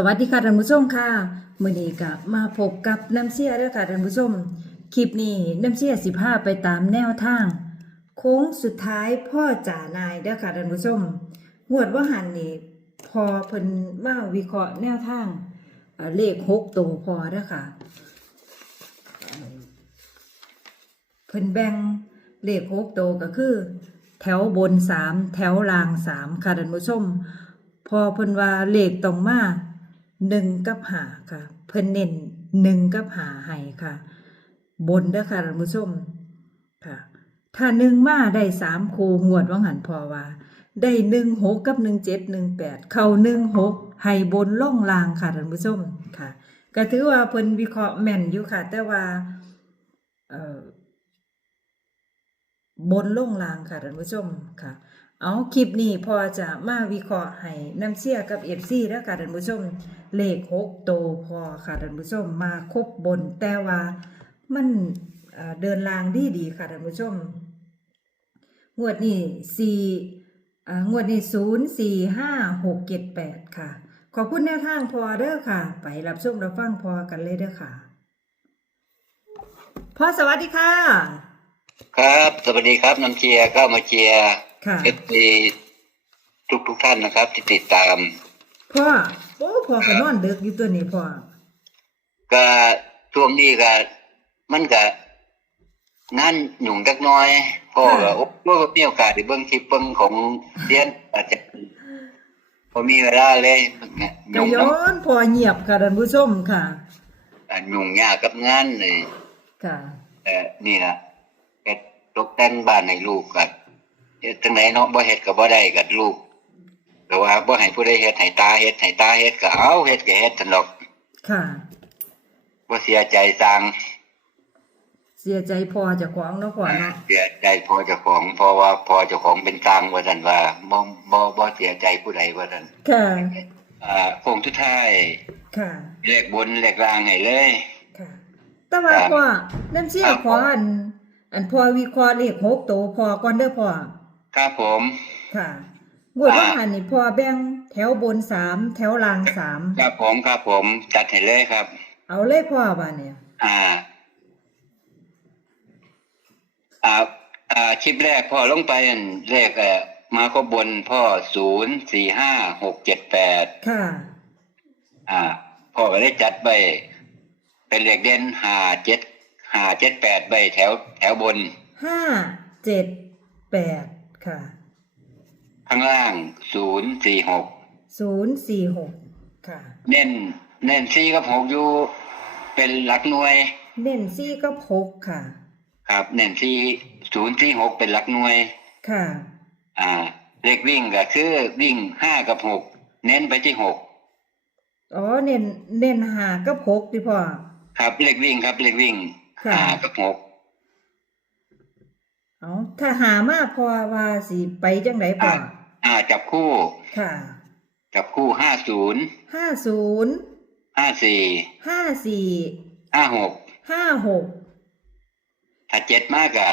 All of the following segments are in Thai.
สวัสดีค่ะท่านผู้ชมค่ะมื้อนี้ก็มาพบกับน้ำเสียเด้อค่ะท่านผู้ชมคลิปนี้น้ำเสีย15ไปตามแนวทาง โค้งสุดท้ายพ่อจ่านายเด้อค่ะท่านผู้ชมงวดว่าหันนี่พอเพิ่นมาวิเคราะห์แนวทางเอ่อเลข6ตัวพอเด้อค่ะเพิ่นแบ่งเลข6ตัวก็คือ แถวบนสามแถวล่างสามค่ะท่านผู้ชมพอเพิ่นว่าเลขต้องมา หนึ่งกับหาค่ะ เพิ่นเน้นหนึ่งกับหาให้ค่ะ บนเด้อค่ะท่านผู้ชมค่ะ ถ้าหนึ่งมาได้สามคูงวดว่างหันพอว่า ได้หนึ่งหกกับหนึ่งเจ็ดหนึ่งแปดเข้าหนึ่งหกให้บนล่องลางค่ะท่านผู้ชมค่ะก็ถือว่าเพิ่นวิเคราะห์แม่นอยู่ค่ะ แต่ว่าเอ่อบนล่องลางค่ะท่านผู้ชมค่ะ เอาคลิปนี้พอจะมาวิเคราะห์ให้น้ำเชี่ยกับเอฟซีแล้วค่ะท่านผู้ชมเลขหกโตพอค่ะท่านผู้ชมมาครบบน แต่ว่ามันเดินลางดีดีค่ะท่านผู้ชม งวดนี้สี่งวดนี้ศูนย์สี่ห้าหกเจ็ดแปดค่ะ ขอบคุณแนวทางพอเด้อค่ะ ไปรับชมรับฟังพอกันเลยเด้อค่ะ พอสวัสดีค่ะ ครับ สวัสดีครับน้ำเชียร์ก็มาเชียร์ค่ะเอฟซีทุกทุกๆท่านนะครับ ที่ติดตาม พ่อโอ้พ่อก็นอนดึกอยู่ตัวนี้พ่อก็ช่วงนี้ก็มันก็งานหยุ่งจักหน้อย พ่อก็โอ้พ่อก็มีโอกาสได้เบิ่งคลิปเบิ่งของเรียนอาจจะพอมีเวลาเลยเนี่ยก็ยุ่งย้อเนาะนพ่อเงียบค่ะท่านผู้ชมค่ะ อะยุ่งยากกับงานเลยค่ะ เออนี่ล่ะเฮ็ด ตกแต่งบ้านให้ลูกก็เฮ็ดจังไดเนาะบ่เฮ็ดก็บ่ได้กับลูกแต่ว่าบ่ให้ผู้ใดเฮ็ดให้ตาเฮ็ดให้ตาเฮ็ดก็เอาเฮ็ดก็เฮ็ดซั่นดอกค่ะบ่เสียใจสร้าง เสียใจพ่อเจะขวางเนาะพ่อเนาะเสียใจพอเจ้าของเพราะว่าพอเจ้าของเป็นสร้างว่าซั่นว่าบ่บ่บ่เสียใจผู้ใดว่าซั่นค่ะอ่าโค้งสุดท้ายค่ะเลขบนเลขล่างให้เลย ค่ะ แต่ว่าพ่อน้ำเชี่ยครับขออัน อันพ่อวิเคราะห์เลขหกตัวพ่อก่อนเด้อพ่อครับผม ค่ะงวดว่าอ่าหันนี่พ่อแบ่งแถวบนสามแถวล่างสามครับผมครับผมจัดให้เลยครับ เอาเลยพ่อบ่าเนี่ยอ่า อ่าอ่าคลิปแรกพ่อลงไปอันเลขเอ่อมาครบบนพ่อศูนย์สี่ห้าหกเจ็ดแปดค่ะ อ่า พ่อก็ได้จัดไปเป็นเลขเด่นห้าเจ็ด ห้าเจ็ดแปดใบแถวแถวบนห้าเจ็ดแปดค่ะ ข้างล่างศูนย์สี่หกศูนย์สี่หกค่ะ เน้นเน้นสี่กับหกอยู่เป็นหลักหน่วย เน้นซี่ก็พกค่ะ ครับ เน้นสี่ศูนย์สี่หกเป็นหลักหน่วย ค่ะ อ่า เลขวิ่งก็คือวิ่งห้ากับหกเน้นไปที่หกอ๋อเน้นเน้นหาก็พกดิพ่อ ครับเลขวิ่งครับเลขวิ่งค่ะ ห้ากับหกเอาถ้าหามาพอว่าสิไปจังไดพ่ออ่าจับคู่ ค่ะ จับคู่ห้าศูนย์ห้าศูนย์ห้าสี่ห้าสี่ห้าหกห้าหกถ้าเจ็ดมากอะ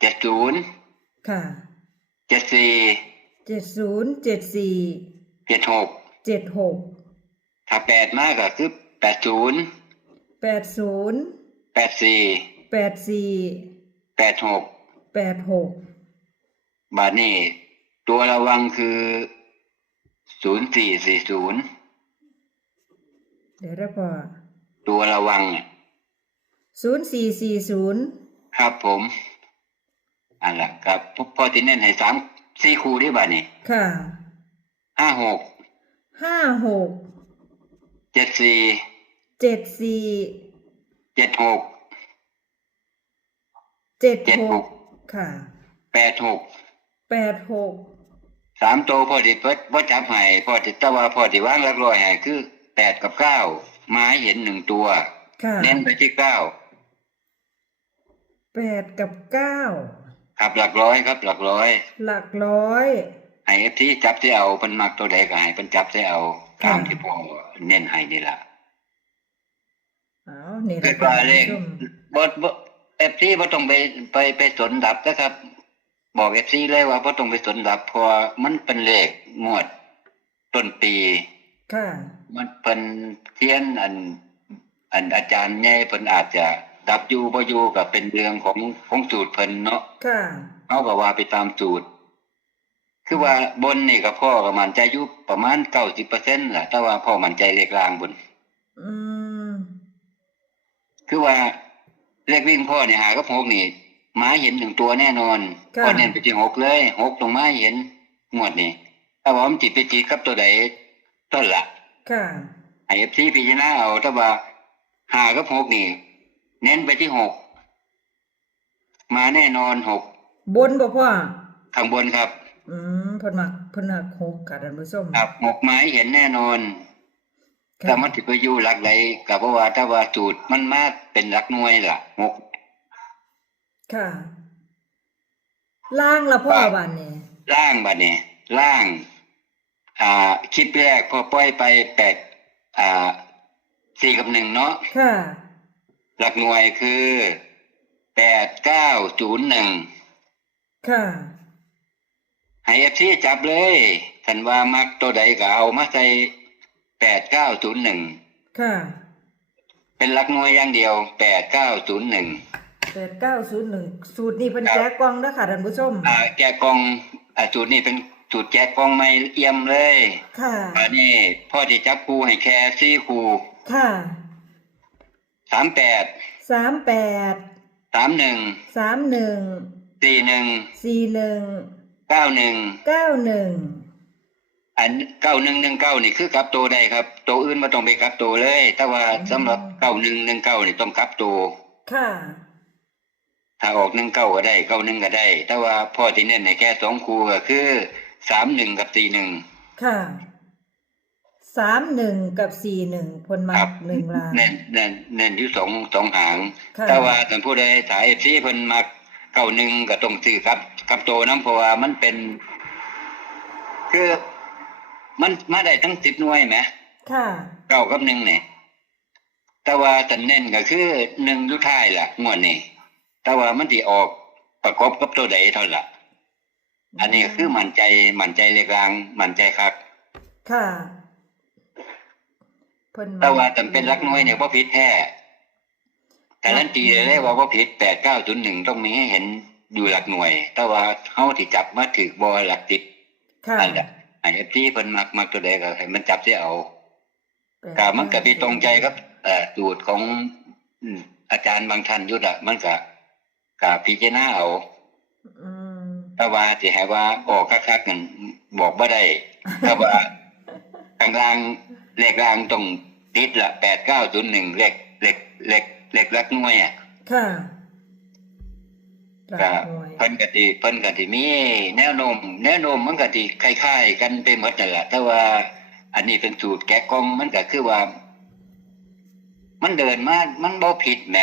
เจ็ดศูนย์ค่ะเจ็ดสี่เจ็ดศูนย์เจ็ดสี่เจ็ดหกเจ็ดหกถ้าแปดมากก็คือแปดศูนย์แปดศูนย์ แปดสี่แปดสี่แปดหกแปดหกบาทนี่ตัวระวังคือศูนย์สี่สี่ศูนย์เดี๋ยวได้พ่อตัวระวังอะศูนย์สี่สี่ศูนย์ครับผมอันละครับพพอที่เน้นให้สามสี่คู่ได้บาทนี่ค่ะห้าหกห้าหกเจ็ดสี่เจ็ดสี่ เจ็ดหกเจ็ดเจ็ดหหกกค่ะแปดหกแปดหกสามตัวพอดีเพิ่ว่าจับให้พอดีแต่ว่าพอดีว่างหลักร้อยให้คือแปดกับเก้าไม้เห็นหนึ่งตัว ค่ะเน้นไปที่เก้าแปดกับเก้าครับหลักร้อยครับ หลักร้อยหลักร้อย ให้เอฟที่จับที่เอาเป็นมักตัวใดก็ให้เป็นจับที่เอาตามที่พ่อเน้นให้นี่ล่ะเอา นี่คือละค่ะว่าเลขท่านผู้ชมบดเอฟซีบ่ต้องไปไปไปสนดับนะครับ บอกเอฟซีเลยว่าบ่ต้องไปสนดับเพราะว่ามันเป็นเลขงวดต้นปีค่ะมันเพิ่นเทียนอัน อันอาจารย์ใหญ่เพิ่นอาจจะดับอยู่บ่อยู่ก็เป็นเรื่องของของสูตรเพิ่นเนาะค่ะเฮาก็ว่าไปตามสูตรคือว่าบนนี่ก็พ่อก็มั่นใจอยู่ประมาณ90%ล่ะแต่ว่าพ่อมั่นใจเลขล่างบน อืม คือว่าเลขวิ่งพ่อเนี่ยหากับหกนี่หมาเห็นหนึ่งตัวแน่นอนค่ะพ่อเน้นไปที่หกเลยหกลงมาเห็นงวดนี่ถ้าว่ามันจิตไปจิตกับตัวใดต้นละค่ะไอเอฟซีพิจารณาเอาถ้าว่าหากับหกนี่ เน้นไปที่หกมาแน่นอนหกบนบ่พ่อข้างบนครับ อืมเพิ่นมักเพิ่นมักหกค่ะท่านผู้ชมครับหกไม้เห็นแน่นอนค่ะ แต่มันถิไปอยู่หลักใดกับเพราะว่าถ้าว่าสูตรมันมาเป็นหลักหน่วยล่ะหกค่ะ ล่างละพ่อครับบ้านนี้ล่างบัดนี้ล่าง อ่าคลิปแรกพอปล่อยไปแปดอ่าสี่กับหนึ่งเนาะค่ะหลักหน่วยคือแปดเก้าศูนย์หนึ่งค่ะให้เอฟซีจับเลยฉันว่ามักตัวใดก็เอามาใส่ แปดเก้าศูนย์หนึ่งค่ะเป็นหลักหน่วยอย่างเดียวแปดเก้าศูนย์หนึ่งแปดเก้าศูนย์หนึ่งสูตรนี้เป็นครับแจกกล่องนะค่ะท่านผู้ชมอ่าแกะกล่องอ่าจุดนี้เป็นจุดแจกกล่องไม่เอี่ยมเลย ค่ะอันนี้พ่อที่จับครูให้แค่ซี่ครูค่ะสามแปดสามแปดสามหนึ่งสามหนึ่งสี่หนึ่งสี่หนึ่งเก้าหนึ่งเก้าหนึ่ง อันเก้าหนึ่งหนึ่งเก้านี่คือกลับตัวได้ครับ ตัวอื่นมาต้องไปกลับตัวเลย แต่ว่าสำหรับเก้าหนึ่งหนึ่งเก้านี่ต้องกลับตัวค่ะ ถ้าออกหนึ่งเก้าก็ได้เก้าหนึ่งก็ได้ แต่ว่าพ่อที่เน้นในแค่สองคูก็คือสามหนึ่งกับสี่หนึ่งค่ะสามหนึ่งกับสี่หนึ่งพลมาครับหนึ่งล้านเน้นเน้นเน้นอยู่สองสองหางค่ะแต่ว่าท่านผู้ใดถ่ายเอฟซีเพิ่นมักเก้าหนึ่งก็ต้องซื้อครับ กับตัวน้ำเพราะว่ามันเป็น คือ มันมาได้ทั้งสิบหน่วยไหมค่ะเก้ากับหนึ่งเนี่ยแต่ว่าสันเน้นก็คือหนึ่งอยุท้ายล่ะงวดนี้แต่ว่ามันที่ออกประกอบกับตัวใดเท่านั้นละอันนี้คือมั่นใจมั่นใจเลขกลางมั่นใจครับค่ะเพิ่นแต่ว่าแต่เป็นหลักหน่วยเนี่ยว่าผิดแท้แต่นั้นตีเลยได้ว่าว่าผิดแปดเก้าศูนย์หนึ่งต้องมีให้เห็นอยู่หลักหน่วย แต่ว่าเขาที่จับมาถือบอหลักติดค่ะอันละ ไอ้เอฟซีเพิ่นมักมักตัวใดก็ให้มันจับเสียเอาแปดก็มันก็ไปตรงใจกับเอ่อสูตรของอืมอาจารย์บางท่านอยุดอะมันก็ก็พิจารณาเอาอืมถ้าว่าสิให้ว่าออกคักๆนั่นบอกบ่ได้ถ้าว่าข้างล่างเลขล่างต้องติดละ8901เลขเลขเลขเลขหลักหน่วยอะค่ะหลัก็กหน่วยเพิ่นก็สิเพิ่นก็สิมีแนวโน้มแนวโน้มมันก็สิคล้ายๆกันไปหมดนั่นแหละแต่ว่าอันนี้เป็นสูตรแกะกล่องมันก็คือว่า มันเดินมา มันบ่ผิดแหม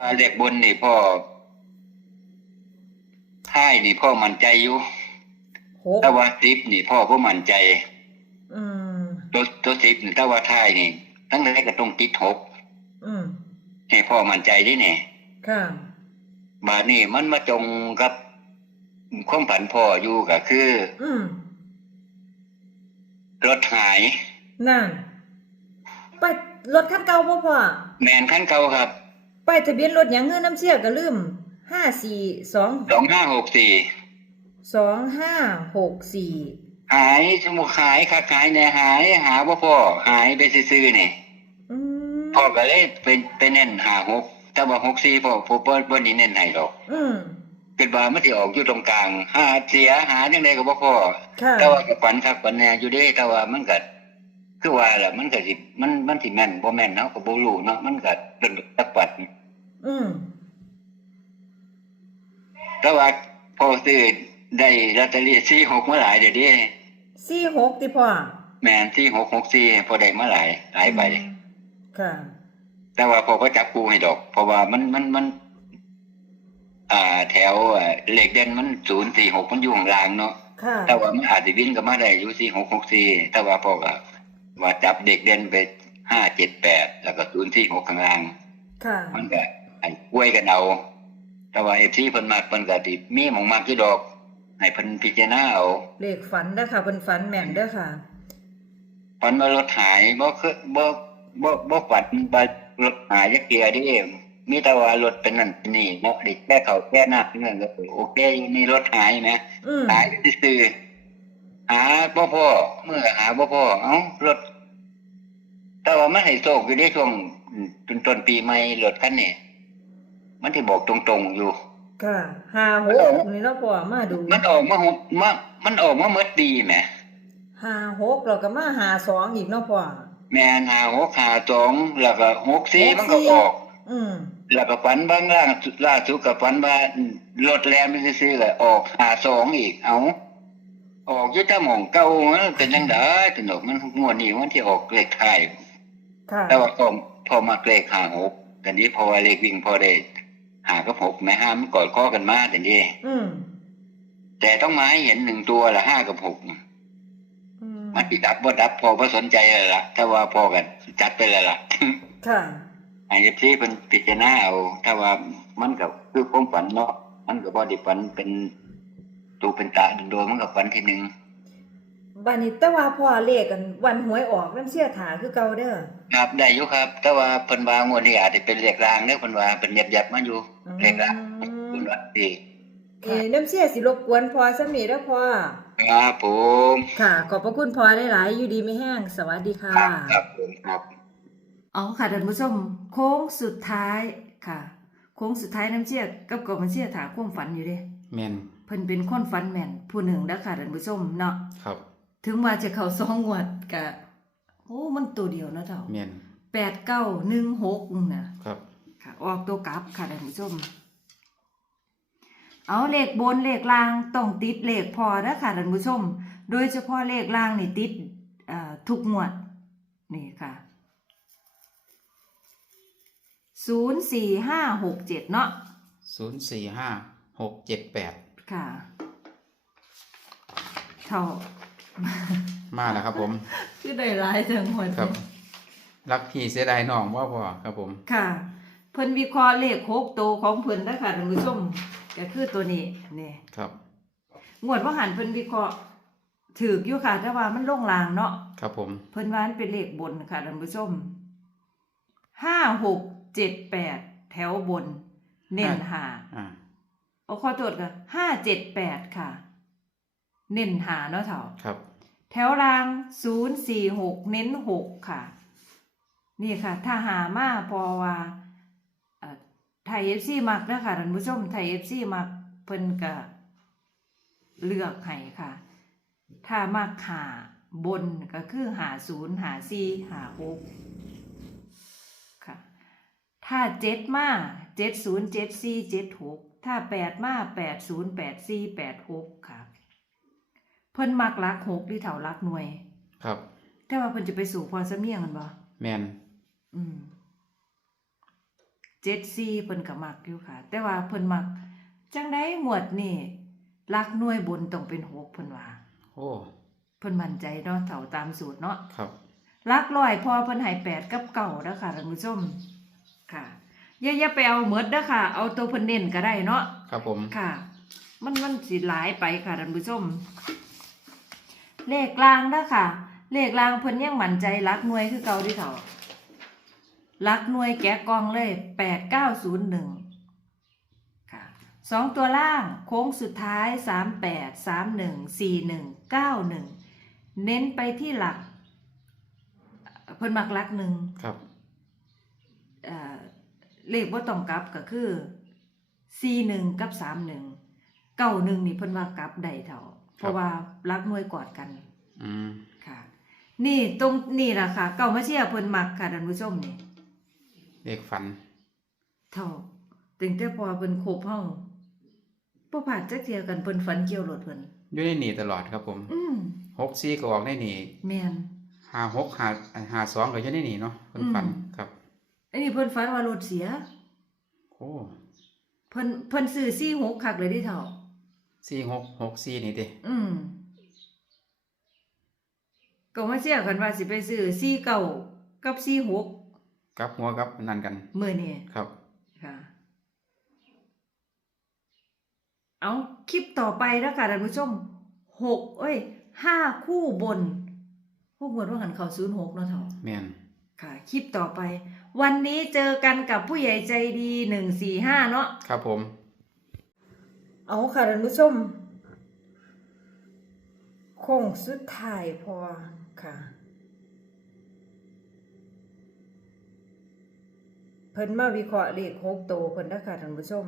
อ่าเลขบนนี่พ่อท้ายนี่พ่อมั่นใจอยู่หกแต่ว่าสิบนี่พ่อบ่มั่นใจอืมตัวตัวสิบนี่แต่ว่าท้ายนี่ ตั้งแต่ก็ต้องติดหกอืมให้พ่อมั่นใจดิเนี่ยค่ะ บาดนี้มันมาจงกับความผันพ่ออยู่ก็คืออืมรถหายนั่นไปรถคันเก่าบ่พ่อแมนขั้นเก่าครับไปทะเบียนรถหยังเงินน้ำเสียก็ลืมห้าสี่สองสองห้าหกสี่สองห้าหกสี่หายสมุหายคักหายเนี่ยหาย หาว่าพ่อหายไปซื้อๆเนี่ยอืมพ่อก็เลยไปไปเน้นหาหก แต่ว่าหกสี่พ่อพ่อบ่บ่ได้เน้นให้หรอกอืมเกิดว่ามันสิออกอยู่ตรงกลางหาเสียหาจังไดก็บ่พอค่ะแต่ว่าก็ฝันคักฝันแน่อยู่เด้แต่ว่ามันก็คือว่าล่ะมันก็สิมันมันสิแม่นบ่แม่นเนาะก็บ่รู้เนาะมันก็เป็นตักปัดอืมแต่ว่าพอซื้อได้ลอตเตอรี่46มาหลายเดี๋ยวนี้สี่หกที่พ่อแม่น4664พอได้มาหลายหลายใบค่ะ แต่ว่าพอก็จับกูให้ดอก เพราะว่ามันมันมัน อ่า แถวอ่าเลขเด่นมัน046มันอยู่ข้างล่างเนาะค่ะแต่ว่ามันอาจจะวิ่งก็มาได้อยู่สี่หกหกสี่แต่ว่าพอก็ว่าจับเด็กเด่นไปห้าเจ็ดแปดแล้วก็ศูนย์สี่หกข้างล่างค่ะมันก็ไอ้กล้วยกันเอา แต่ว่าเอฟซีเพิ่นมากเพิ่นก็ติมีหมองมากที่ดอกให้เพิ่นพิจารณาเอาเลขฝันเด้อค่ะเป็นฝันแม่นเด้อค่ะฝันว่ารถหายบ่เคยบ่บ่บ่ฝันว่า รถหายจักเกียเดิมีแต่ว่ารถเป็นนั่นเป็นนี่เนาะเด็กแค่เขาแค่หน้านั่นก็โอเคอยู่นี่รถหายไหมอืมหายซื่อๆหาบ่พอเมื่อหาบ่พอเอ้ารถแต่ว่ามันให้โชคอยู่ในช่วงต้นต้นปีใหม่รถคันนี้มันที่บอกตรงๆอยู่ค่ะห้าหกนี่เนาะพ่อมาดู มันออกมาหกมามันออกมาเมื่อดีแหมห้าหกแล้วก็มาหาสองอีกเนาะพ่อ แม่นหาหกหาสองแล้วก็หกสี่หกสี่มันก็ออกอืมแล้วก็ฝันบางล่างล่าสุดกับฝันว่ารถแลมไปซื้อๆก็ออกหาสองอีกเอาออกอยึดถ้าหมองเก่ามันเป็นยังไงสนุกมันงวดนี้มันที่ออกเลขท้ายค่ะแต่ว่าพอพอมาเลขหาหกแต่นี้พอเลขวิ่งพอได้หากับหกแม่ห้ามนกอดข้อกันมาแต่นี้อืมแต่ต้องมาให้เห็นหนึ่งตัวละห้ากับหกอืม มันติดดับว่าดับพอพอสนใจเลยล่ะ ถ้าว่าพอกันจัดไปเลยล่ะ ค่ะไอ้ที่เป็นพิจารณาเอา ถ้าว่ามันกับคือความฝันเนาะ มันก็บ่ได้ฝันเป็นตูเป็นตาโดนๆมันกับฝันทีหนึ่งบัดนี้แต่ว่าพ่อเลขกันวันหวยออกน้ำเสียถาคือเก่าเด้อครับได้อยู่ครับ แต่ว่าเพิ่นว่างวดนี้อาจจะเป็นเลขรางเด้อเพิ่นว่าเป็นหยับๆมาอยู่อืมเลขรางเพิ่นว่าดีเอ้น้ำเสียสิรบกวนพ่อสมีเด้อพ่อ ครับผม ค่ะ ขอบพระคุณพ่อได้หลายๆอยู่ดีไม่แห้ง สวัสดีค่ะ ครับครับผมครับเอาค่ะท่านผู้ชมโค้งสุดท้ายค่ะ โค้งสุดท้ายน้ำเชี่ยกับกบมันเชี่ยถาความฝันอยู่เด้แมนเพิ่นเป็นคนฝันแม่นผู้หนึ่งแล้วค่ะท่านผู้ชมเนาะครับ ถึงว่าจะเข้าสองงวดกะโอ้มันตัวเดียวเนาะเท่าแมนแปดเก้าหนึ่งหกนะครับ ค่ะออกตัวกลับค่ะท่านผู้ชม เอาเลขบนเลขล่างต้องติดเลขพอนะค่ะท่านผู้ชม โดยเฉพาะเลขล่างนี่ติดเอ่อทุกงวดนี่ค่ะศูนย์สี่ห้าหกเจ็ดเนาะศูนย์สี่ห้าหกเจ็ดแปดค่ะเท่ามาแล้วครับผมคือได้ร้ายจังหมดครับ รักพี่เสียดายน้องว่าพอครับผม ค่ะ เพิ่นวิเคราะห์เลขหกตัวของเพิ่นนะคะท่านผู้ชม ก็คือตัวนี้นี่ครับ งวดว่าหันเพิ่นวิเคราะห์ถืออยู่ค่ะแต่ว่ามันลงลางเนาะครับผม เพิ่นว่ามันเป็นเลขบนค่ะท่านผู้ชมห้าหกเจ็ดแปดแถวบน เน้นหาอ่าเอาขอตรวจกันห้าเจ็ดแปดค่ะ เน้นหาเนาะเถ่าครับ แถวรางศูนย์สี่หกเน้นหกค่ะ นี่ค่ะ ถ้าหามาพอว่าเอ่อ ไทยเอฟซีมักนะคะท่านผู้ชมไทยเอฟซีมักเพิ่นก็เลือกให้ค่ะ ถ้ามักหาบนก็คือหาศูนย์หาสี่หาหกค่ะ ถ้าเจ็ดมาเจ็ดศูนย์เจ็ดสี่เจ็ดหกถ้าแปดมาแปดศูนย์แปดสี่แปดหกค่ะ เพิ่นมักรักหกที่เถารักหน่วย ครับ แต่ว่าเพิ่นจะไปสู่พรสำเนียงกันบ่แมนอืม เจ็ดสี่เพิ่นก็มักอยู่ค่ะ แต่ว่าเพิ่นมักจังได๋หมวดนี่รักหน่วยบนต้องเป็นหกเพิ่นว่าโอ้เพิ่นมั่นใจเนาะเถาตามสูตรเนาะครับรักร้อยพอเพิ่นให้แปดกับเก่าเด้อค่ะท่านผู้ชมค่ะอย่าอย่าไปเอาหมดเด้อค่ะ เอาตัวเพิ่นเน้นก็ได้เนาะครับผมค่ะ มันมันสิหลายไปค่ะท่านผู้ชม เลขกลางเด้อค่ะ เลขกลางเพิ่นยังมั่นใจรักหน่วยคือเก่าที่เขา รักหน่วยแกะกองเลยแปดเก้าศูนย์หนึ่งค่ะสองตัวล่างโค้งสุดท้ายสามแปดสามหนึ่งสี่หนึ่งเก้าหนึ่งเน้นไปที่หลักเพิ่นมักหลักหนึ่งครับเอ่อเลขว่าต้องกลับก็คือสี่หนึ่งกับสามหนึ่งเก้าหนึ่งนี่เพิ่นว่ากลับได้เท่า เพราะว่ารักหน่วยกอดกัน อืมค่ะ นี่ตรงนี่ล่ะค่ะ เก้ามาเชียร์เพิ่นมักค่ะท่านผู้ชมนี่ เลขฝัน เท่าถึงแต่พอเพิ่นครบเฮาบ่ผ่านจักเที่ยกันเพิ่นฝันเกี่ยวรถเพิ่นอยู่ในหนีตลอดครับผมอืมหกสี่ก็ออกในหนีแม่นหาหกหาหาสองก็อยู่ในหนีเนาะเพิ่นฝันอืมครับอันนี้เพิ่นฝันว่ารถเสีย โอ้เพิ่นเพิ่นซื้อ46คักเลยเดิเท่าสี่หกหกสี่นี่ดิอืมก็มาเชื่อกันว่าสิไปซื้อซี่เก่ากับซี่หก กลับหัวกลับนั่นกัน มือนี่ครับ ค่ะ เอาคลิปต่อไปแล้วค่ะท่านผู้ชมหกเอ้ยห้าคู่บนผู้หมวดว่าหันเขาศูนย์หกเนาะเถาะแม่นค่ะ คลิปต่อไป วันนี้เจอกันกับผู้ใหญ่ใจดีหนึ่งสี่ห้าเนาะครับผม เอาค่ะท่านผู้ชมโค้งสุดท้ายพอค่ะ เพิ่นมาวิเคราะห์เลขหกโตวเพิ่นนะค่ะท่านผู้ชม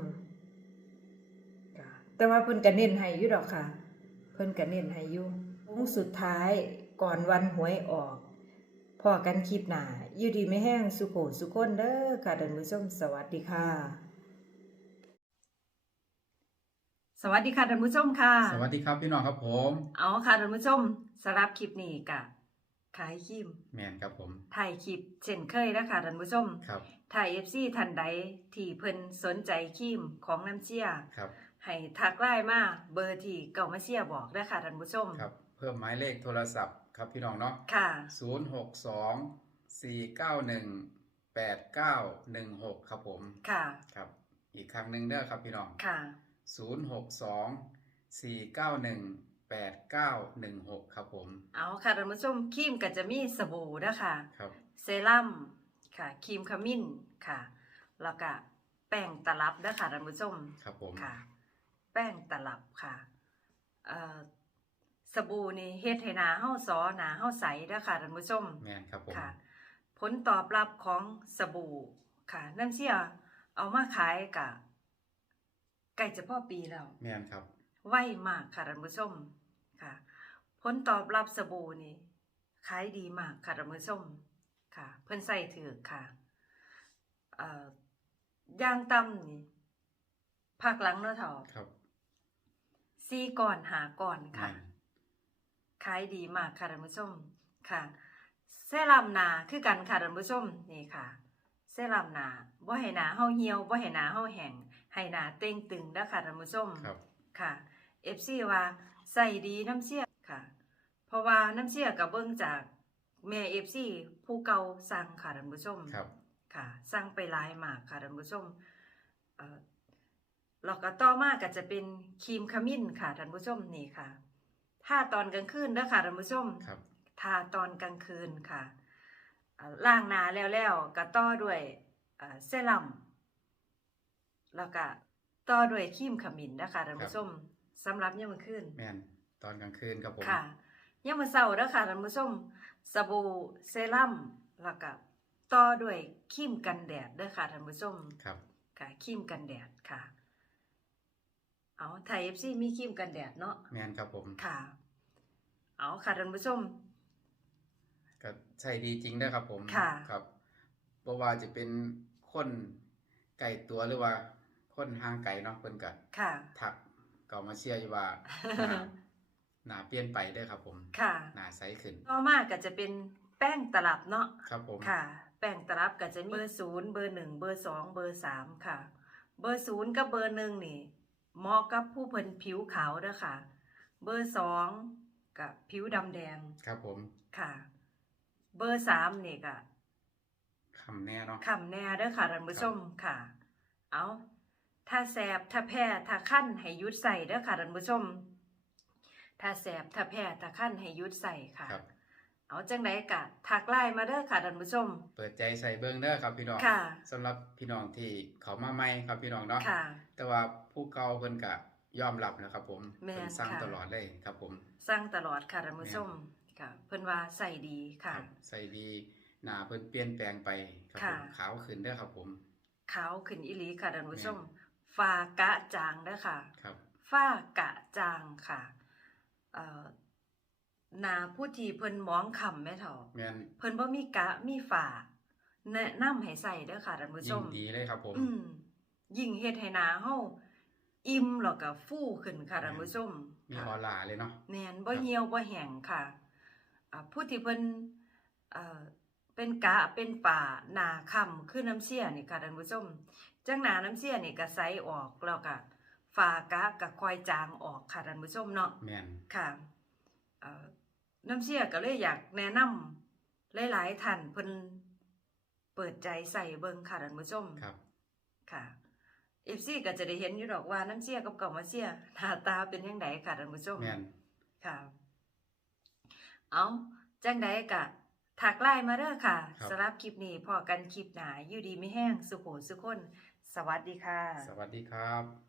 ค่ะแต่ว่าเพิ่นก็เน้นให้อยู่ดอกค่ะ เพิ่นก็เน้นให้อยู่โค้งสุดท้ายก่อนวันหวยออกพอกันคลิปหน้าอยู่ดีไม่แห้งสุโขสุคนเด้อค่ะท่านผู้ชมสวัสดีค่ะ สวัสดีค่ะท่านผู้ชมค่ะ สวัสดีครับพี่น้องครับผม เอาค่ะท่านผู้ชมสำหรับคลิปนี้กะ ขายครีมแม่นครับผมถ่ายคลิปเช่นเคยนะคะท่านผู้ชมครับถ่ายเอฟซีท่านใดที่เพิ่นสนใจครีมของน้ำเชี่ยครับให้ทักไลน์มาเบอร์ที่เก่ามาเชี่ยบอกได้อค่ะท่านผู้ชมครับเพิ่มหมายเลขโทรศัพท์ครับพี่น้องเนาะค่ะศูนย์หกสองสี่เก้าหนึ่งแปดเก้าหนึ่งหกครับผมค่ะครับ อีกครั้งหนึ่งเด้อครับพี่น้องค่ะศูน ย์หกสองสี่เก้าหนึ่งแปดเก้าหนึ่งหกครับผม เอาค่ะท่านผู้ชมครีมก็จะมีสบู่นะคะครับ เซรั่มค่ะครีมขมิ้นค่ะ แล้วก็แป้งตลับนะคะท่านผู้ชมครับผมค่ะ แป้งตลับค่ะเอ่อสบู่นี่เฮ็ดให้หนาเฮาซอหนาเฮาใสเด้อค่ะท่านผู้ชมแม่นครับผมค่ะ ผลตอบรับของสบู่ค่ะน้ำเชี่ยเอามาขายกะใกล้จะพอปีแล้ว แม่นครับ ไวมากค่ะท่านผู้ชมค่ะ ผลตอบรับสบู่นี่ขายดีมากค่ะท่านผู้ชมค่ะ เพิ่นใส่ถือค่ะเอ่อย่างต่ำนี่ภาคหลังเนาะเถาครับซีก่อนหาก่อนค่ะแม่นขายดีมากค่ะท่านผู้ชมค่ะเซรั่มหนาคือกันค่ะท่านผู้ชมนี่ค่ะเซรั่มหนาบ่ให้หนาเฮาเหี่ยวบ่ให้หนาเฮาแห้งให้หนาเต่งตึงเด้อค่ะท่านผู้ชมครับค่ะ FC ว่าใส่ดีน้ำเสียค่ะ เพราะว่าน้ำเสียกับเบิ่งจากแม่ FC ผู้เก่าสั่งค่ะท่านผู้ชมครับ ค่ะสั่งไปหลายมากค่ะท่านผู้ชมเอ่อแล้วก็ต่อมาก็จะเป็นครีมขมิ้นค่ะท่านผู้ชมนี่ค่ะถ้าตอนกลางคืนเด้อค่ะท่านผู้ชมครับทาตอนกลางคืนค่ะเอ่อล้างหน้าแล้วแล้วก็ต่อด้วยเอ่อเซรั่มแล้วก็ต่อด้วยครีมขมิ้นนะคะท่านผู้ชม สำหรับยามมื้อคืนแม่นตอนกลางคืนครับผมค่ะยามมื้อเช้าเด้อค่ะท่านผู้ชมสบู่เซรั่มแล้วก็ต่อด้วยครีมกันแดดเด้อค่ะท่านผู้ชมครับค่ะครีมกันแดดค่ะ เอาไทย FC มีครีมกันแดดเนาะแม่นครับผมค่ะ เอาค่ะท่านผู้ชมก็ใช่ดีจริงเด้อครับผมค่ะครับบ่ว่าจะเป็นคนไก่ตัวหรือว่าคนห่างไกลเนาะเพิ่นก็ค่ะทักเก่ามาเชียร์อยู่ว่าหน้าหน้าเปลี่ยนไปเด้อครับ ผมค่ะหน้าใสขึ้นต่อมาก็จะเป็นแป้งตลับเนาะครับผมค่ะ แป้งตลับก็จะมีเบอร์ศูนย์เบอร์หนึ่งเบอร์สองเบอร์สามค่ะ เบอร์ศูนย์กับเบอร์หนึ่งนี่เหมาะกับผู้เพิ่นผิวขาวเด้อค่ะ เบอร์สองกับผิวดำแดงครับผมค่ะ เบอร์สามนี่ก็คำแน่เนาะคำแน่เด้อค่ะท่านผู้ชมค่ะ เอา ถ้าแสบถ้าแพ้ถ้าขั้นให้หยุดใส่เด้อค่ะท่านผู้ชม ถ้าแสบถ้าแพ้ถ้าขั้นให้หยุดใส่ค่ะ ครับ เอาจังไดกะทักไลน์มาเด้อค่ะท่านผู้ชม เปิดใจใส่เบิ่งเด้อครับพี่น้องค่ะ สำหรับพี่น้องที่เขามาใหม่ครับพี่น้องเนาะค่ะ แต่ว่าผู้เก่าเพิ่นก็ยอมรับนะครับผมแม่นเพิ่นสั่งค่ะ ตลอดเลยครับผมสั่งตลอดค่ะท่านผู้ชมค่ะ เพิ่นว่าใส่ดีค่ะ ครับใส่ดีหน้าเพิ่นเปลี่ยนแปลงไปครับผค่ะมขาวขึ้นเด้อครับผม ขาวขึ้นอีหลีค่ะท่านผู้ชม แม่ ฟ้ากระจางเด้อค่ะครับฝ้ากระจางค่ะเอ่อหนาผู้ที่เพิ่นหมองคำแม่เฒ่าแม่นเพิ่นบ่มีกะมีฝาแนะนำให้ใส่เด้อค่ะท่านผู้ชยิ่งม ดีเลยครับผม อืมยิ่งเฮ็ดให้หน้าเฮาอิ่มแล้วก็ฟูขึ้นค่ะท่านผู้ชมมีค่ะออร่าเลยเนาะ แม่นบ่ครับเหี่ยวบ่แห้งค่ะอ่าผู้ที่เพิ่นเอ่อ เป็นกะเป็นป่าหน้าค่ำคือน้ำเสียนี่ค่ะท่านผู้ชมจังหน้าน้ำเสียนี่ก็ใสออกแล้วก็ฝากะก็ค่อยจางออกค่ะท่านผู้ชมเนาะแม่นค่ะเอ่อน้ำเชี่ยก็เลยอยากแนะนำหลายๆท่านเพิ่นเปิดใจใส่เบิ่งค่ะท่านผู้ชมครับ ค่ะเอฟซีก็จะได้เห็นอยู่ดอกว่าน้ำเชี่ยกับเก่ามาเชี่ยหน้าตาเป็นยังไงค่ะท่านผู้ชมแม่นค่ะ เอาจังใดกะ ถักไลน์มาเด้อค่ะครับ สำหรับคลิปนี้พอกันคลิปหนาอยู่ดีไม่แห้งสุโขสุคน สวัสดีค่ะ สวัสดีครับ